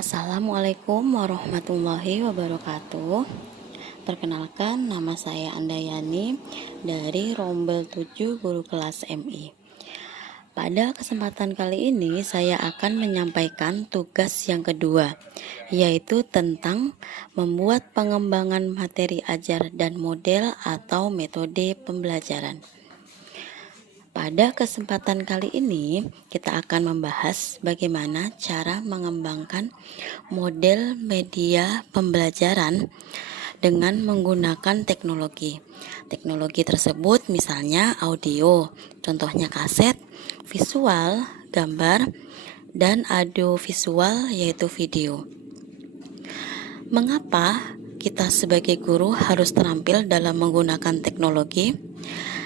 Assalamualaikum warahmatullahi wabarakatuh. Perkenalkan, nama saya Andayani dari Rombel 7 Guru Kelas MI. Pada kesempatan kali ini saya akan menyampaikan tugas yang kedua, yaitu tentang membuat pengembangan materi ajar dan model atau metode pembelajaran. Pada kesempatan kali ini, kita akan membahas bagaimana cara mengembangkan model media pembelajaran dengan menggunakan teknologi. Teknologi tersebut misalnya audio, contohnya kaset, visual, gambar, dan audiovisual yaitu video. Mengapa kita sebagai guru harus terampil dalam menggunakan teknologi?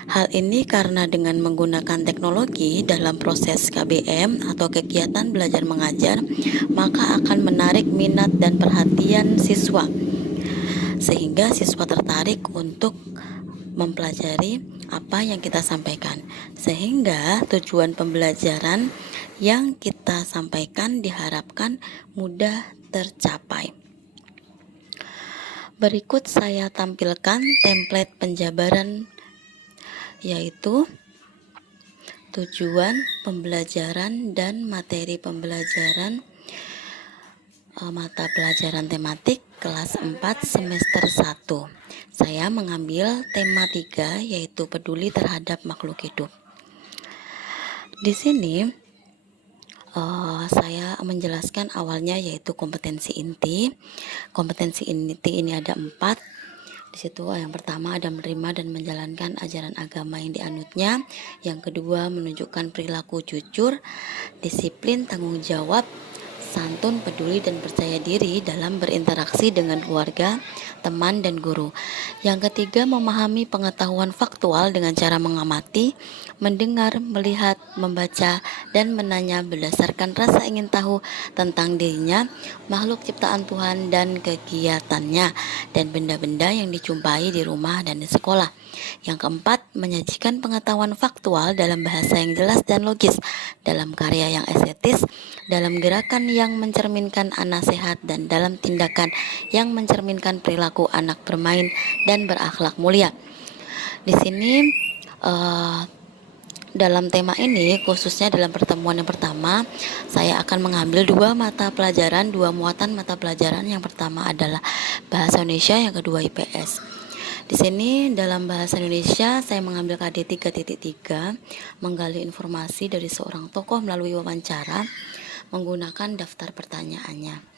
Hal ini karena dengan menggunakan teknologi dalam proses KBM atau kegiatan belajar mengajar, maka akan menarik minat dan perhatian siswa, sehingga siswa tertarik untuk mempelajari apa yang kita sampaikan, sehingga tujuan pembelajaran yang kita sampaikan diharapkan mudah tercapai. Berikut saya tampilkan template penjabaran, yaitu tujuan pembelajaran dan materi pembelajaran mata pelajaran tematik kelas 4 semester 1. Saya mengambil tema 3 yaitu peduli terhadap makhluk hidup. Di sini saya menjelaskan awalnya yaitu kompetensi inti. Kompetensi inti ini ada 4. Di situ yang pertama ada menerima dan menjalankan ajaran agama yang dianutnya. Yang kedua menunjukkan perilaku jujur, disiplin, tanggung jawab, santun, peduli, dan percaya diri dalam berinteraksi dengan keluarga, teman, dan guru. Yang ketiga memahami pengetahuan faktual dengan cara mengamati, mendengar, melihat, membaca, dan menanya berdasarkan rasa ingin tahu tentang dirinya, makhluk ciptaan Tuhan, dan kegiatannya, dan benda-benda yang dijumpai di rumah dan di sekolah. Yang keempat, menyajikan pengetahuan faktual dalam bahasa yang jelas dan logis, dalam karya yang estetis, dalam gerakan yang mencerminkan anak sehat, dan dalam tindakan yang mencerminkan perilaku anak bermain dan berakhlak mulia. Di sini dalam tema ini, khususnya dalam pertemuan yang pertama, saya akan mengambil dua muatan mata pelajaran. Yang pertama adalah Bahasa Indonesia, yang kedua IPS. Di sini dalam Bahasa Indonesia, saya mengambil KD 3.3, menggali informasi dari seorang tokoh melalui wawancara, menggunakan daftar pertanyaannya.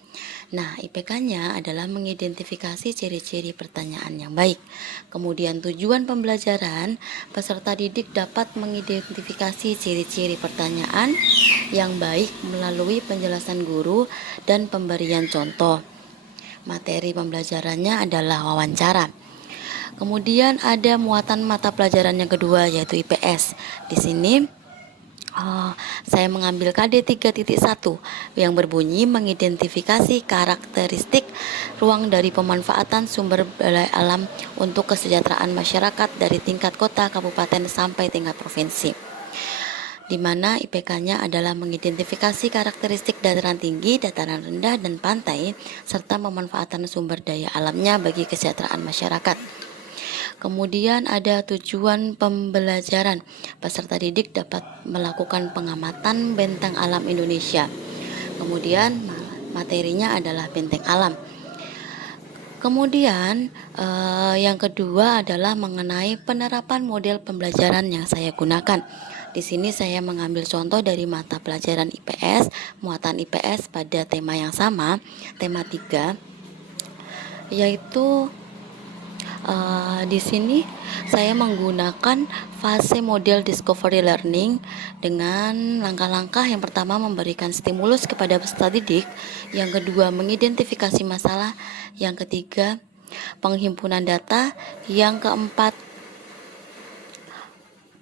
Nah, IPK-nya adalah mengidentifikasi ciri-ciri pertanyaan yang baik. Kemudian tujuan pembelajaran, peserta didik dapat mengidentifikasi ciri-ciri pertanyaan yang baik melalui penjelasan guru dan pemberian contoh. Materi pembelajarannya adalah wawancara. Kemudian ada muatan mata pelajaran yang kedua yaitu IPS. Di sini saya mengambil KD 3.1 yang berbunyi mengidentifikasi karakteristik ruang dari pemanfaatan sumber daya alam untuk kesejahteraan masyarakat dari tingkat kota, kabupaten, sampai tingkat provinsi, di mana IPK-nya adalah mengidentifikasi karakteristik dataran tinggi, dataran rendah, dan pantai, serta pemanfaatan sumber daya alamnya bagi kesejahteraan masyarakat. Kemudian ada tujuan pembelajaran. Peserta didik dapat melakukan pengamatan benteng alam Indonesia. Kemudian materinya adalah benteng alam. Kemudian yang kedua adalah mengenai penerapan model pembelajaran yang saya gunakan. Di sini saya mengambil contoh dari mata pelajaran IPS, muatan IPS pada tema yang sama, tema 3, yaitu di sini saya menggunakan fase model discovery learning dengan langkah-langkah. Yang pertama memberikan stimulus kepada peserta didik, yang kedua mengidentifikasi masalah, yang ketiga penghimpunan data, yang keempat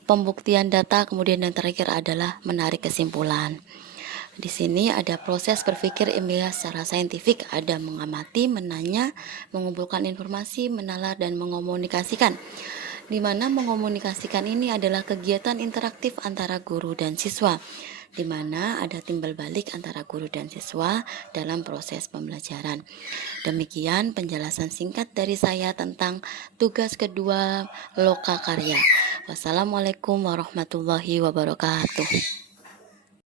pembuktian data, kemudian yang terakhir adalah menarik kesimpulan. Di sini ada proses berpikir ilmiah secara saintifik, ada mengamati, menanya, mengumpulkan informasi, menalar, dan mengomunikasikan. Di mana mengomunikasikan ini adalah kegiatan interaktif antara guru dan siswa. di mana ada timbal balik antara guru dan siswa dalam proses pembelajaran. Demikian penjelasan singkat dari saya tentang tugas kedua loka karya. Wassalamualaikum warahmatullahi wabarakatuh.